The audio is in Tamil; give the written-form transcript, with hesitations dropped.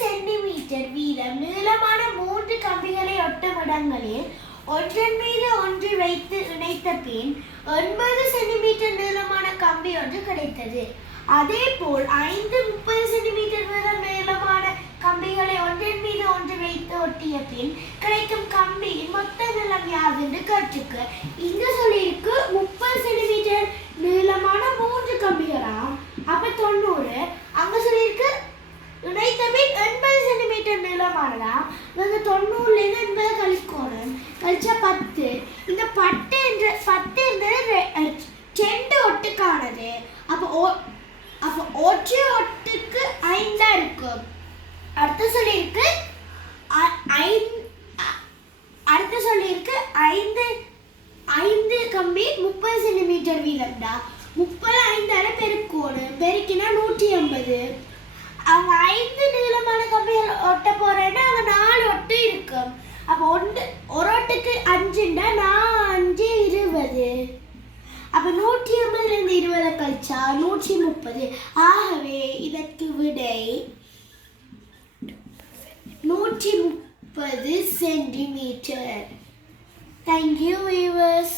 சென்டிமீட்டர் வீதம் நீளமான 3 கம்பிகளை ஒட்டும் இடங்களில் ஒன்றன் மீது ஒன்று வைத்து இணைத்த பின் 9 சென்டிமீட்டர் நீளமான கம்பி ஒன்று கிடைத்தது. அதேபோல் 5 30 சென்டிமீட்டர் நீளமான கம்பிகளை ஒன்றன் மீது ஒன்று வைத்து ஒட்டிய பின் கிடைக்கும் கம்பியின் மொத்த நீளம் யாது என்று கேட்டிருக்கு. இங்க சொல்லியிருக்கு 30 சென்டிமீட்டர் நீளமான 3 கம்பிகளாம். அப்ப 90. அங்க சொல்லியிருக்கு இணைத்த பின் 80 சென்டிமீட்டர் நீளமானதாம். இவங்க 90லேருந்து 80 கழிக்கணும். கழிச்சா 10. இந்த 10 என்றது 2 ஒட்டுக்கானது. அப்போ ஒற்றை ஒட்டுக்கு 5 இருக்கும். அடுத்து சொல்லியிருக்கு 5 கம்பி 30 சென்டிமீட்டர் வீதம்டா. 30 5 பெருக்கணும். பெருக்கினா 180. அவங்க 5 நீளமான கம்பிகள் ஒட்ட போறேன்னா அங்க 4 ஒட்டு இருக்கும். அப்போ ஒரு ஒட்டுக்கு 5ண்டா 5 20. அப்ப 180லேருந்து 20 கழிச்சா 130. ஆகவே இதற்கு விடை 130 சென்டிமீட்டர். Thank you viewers.